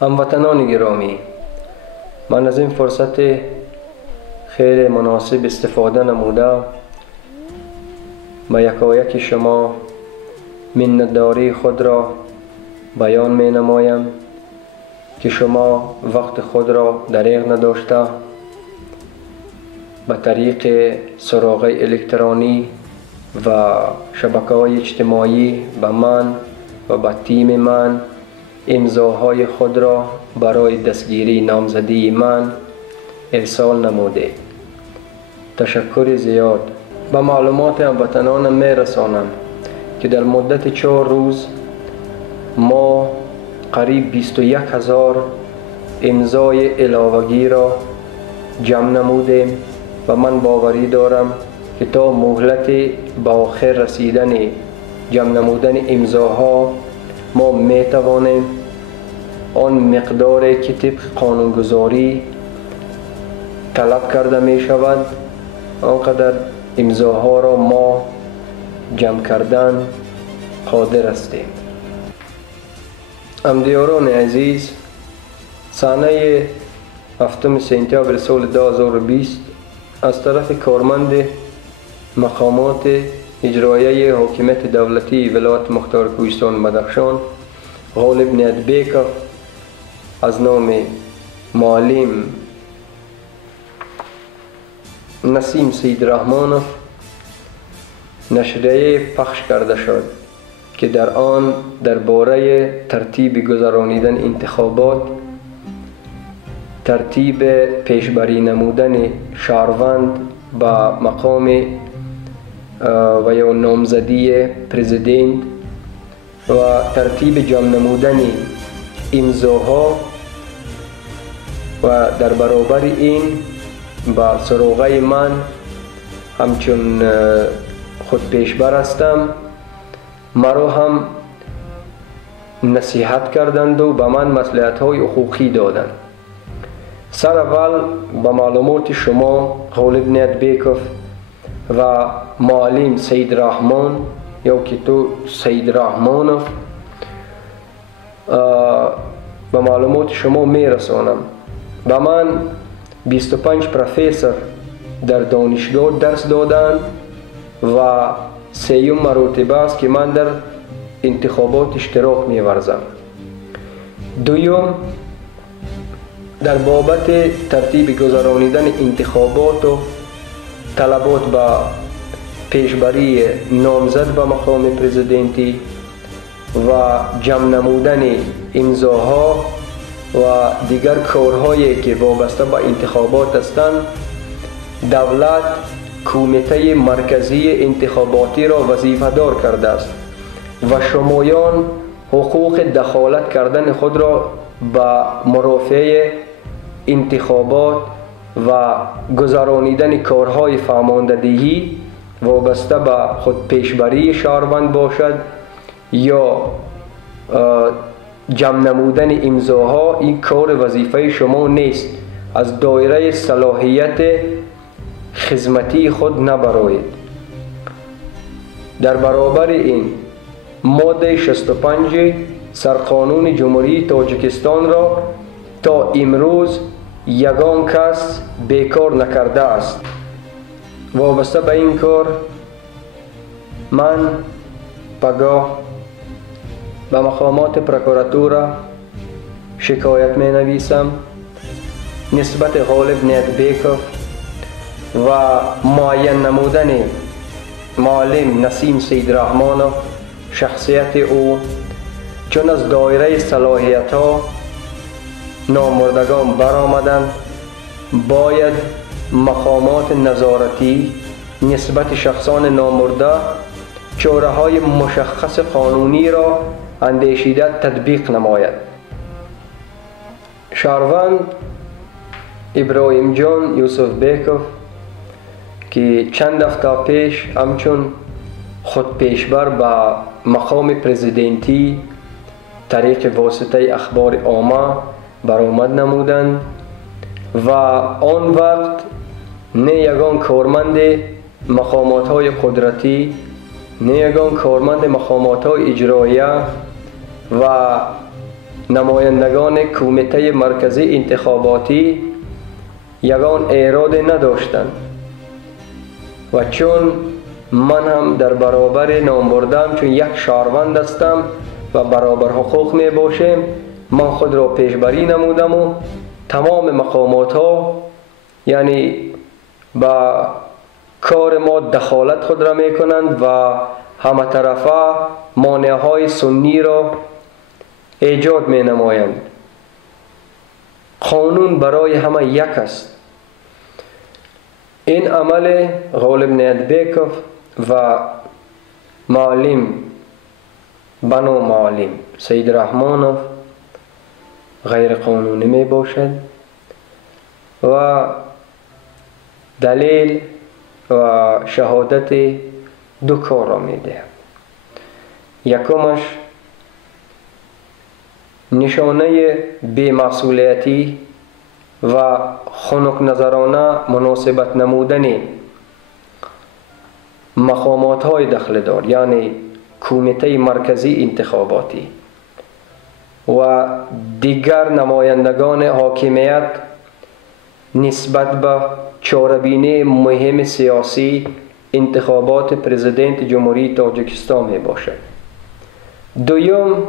هموطنان گرامی، من از این فرصت خیلی مناسب استفاده نموده به یکایک شما منتداری خود را بیان می نمایم که شما وقت خود را دریغ نداشته به طریق سراغ الکترونی و شبکه‌های اجتماعی به من و به تیم من امضاهای خود را برای دستگیری نامزدی من ارسال نموده. تشکر زیاد. به معلومات هموطنانم می رسانم که در مدت 4 روز ما قریب 21,000 امضای علاوگی را جمع نمودیم و من باوری دارم که تا مهلت به آخر رسیدن جمع نمودن امضاها ما می توانیم آن مقداری که طبق قانونگذاری طلب کرده می شود آنقدر امضاها را ما جمع کردن قادر هستیم. همدیاران عزیز، سانحه 7 سپتامبر سال 2020 از طرف کارمند مقامات اجرایی حاکمیت دولتی ولایت مختار کوهستان بدخشان غالب نیتبیکوف از نام معلم نسیم سیدرحمانوف نشریه پخش کرده شد که در آن درباره ترتیب گذرانیدن انتخابات، ترتیب پیشبری نمودن شهروند به مقام و یا نامزدی پرزیدنت و ترتیب جمع نمودن امضاها و در برابر این با سراغه من همچون خود پیشبر هستم مرا هم نصیحت کردند و به من مصلحت‌های حقوقی دادند. سر اول به معلومات شما غالب نیتبیکوف و معلم سیدرحمان یا که تو سیدرحمانوف به معلومات شما می رسانم. به من 25 پروفسور در دانشگاه درس دادند و 3 مرتبه است که من در انتخابات اشتراک می ورزم. دوم، در بابت ترتیب گذرانیدن انتخابات و طلبات به پیشبری نامزد به مقام پرزیدنتی و جمع نمودن امضاها و دیگر کارهایی که وابسته به انتخابات هستند، دولت کمیته مرکزی انتخاباتی را وظیفه دار کرده است و شمایان حقوق دخالت کردن خود را به مرافع انتخابات و گذرانیدن کارهای فرماندهی وابسته به خود پیشبری شهروند باشد یا جمع نمودن امضاها، این کار وظیفه شما نیست. از دایره صلاحیت خدمتی خود نبرایید. در برابر این ماده 65 سرقانون جمهوری تاجیکستان را تا امروز یگان کس بیکار نکرده است. وابسته به این کار من پگاه به مقامات پروکراتورا شکایت می نویسم نسبت غالب نیتبیکوف و معین نمودن معلم نسیم سیدرحمانوف شخصیت او چون از دایره صلاحیت ها نامردگان برآمدند. باید مقامات نظارتی نسبت شخصان نامرده چاره های مشخص قانونی را اندیشیده تطبیق نماید. شهروند ابراهیم جان یوسف بیکوف که چند هفته پیش همچون خود پیشبر به مقام پرزیدنتی طریق واسطه اخبار عامه برآمد نمودند و آن وقت نه یگان کارمند مقامات های قدرتی نه یگان کارمند مقامات های اجراییه و نمایندگان کمیته مرکزی انتخاباتی یگان ایراد نداشتند و چون من هم در برابر نام بردم، چون یک شهروند هستم و برابر حقوق می باشیم، من خود را پیشبری نمودم و تمام مقامات ها یعنی با کار ما دخالت خود را می کنند و همه طرفه مانع های سنی را ایجاد می نمایند. قانون برای همه یک است. این عمل غالب نیتبیکوف و معلم بنو معلم سید رحمانوف غیر قانونی می باشد و دلیل و شهادت دو کار را می دهد. یکمش نشانه بی‌مسئولیتی و خنک نظرانه مناسبت نمودن مقامات های دخل دار، یعنی کمیته مرکزی انتخاباتی و دیگر نمایندگان حاکمیت نسبت به چاره‌بینی مهم سیاسی انتخابات پرزیدنت جمهوری تاجیکستان می باشد. دوم،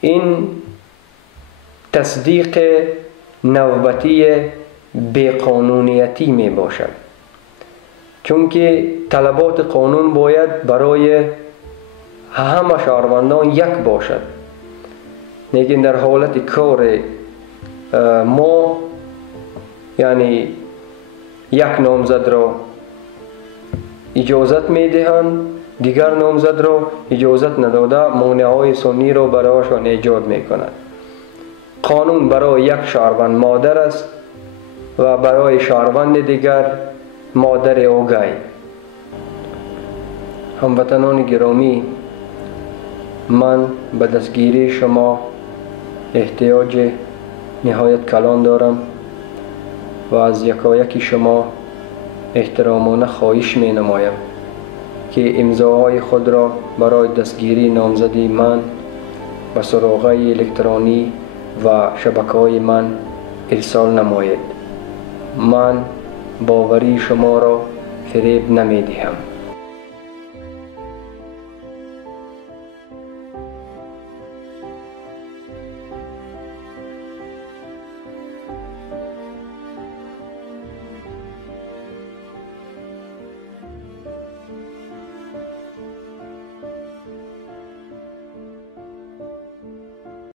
این تصدیق نوبتی بیقانونیتی می باشد، چون که طلبات قانون باید برای همه شهروندان یک باشد. لیکن در حالت کار ما یعنی یک نامزد را اجازت می دهند، دیگر نامزد را اجازت نداده مانعهای سنی را برایشان ایجاد می کنند. قانون برای یک شهروند مادر است و برای شهروند دیگر مادر اوگای. هموطنان گرامی، من به دستگیری شما احتیاج نهایت کلان دارم و از یکایک شما احترامانه خواهش می نمایم که امضاهای خود را برای دستگیری نامزدی من به سراغه الکترونی و شبکه‌های من ارسال نمایید. من باوری شما را فریب نمی دهم.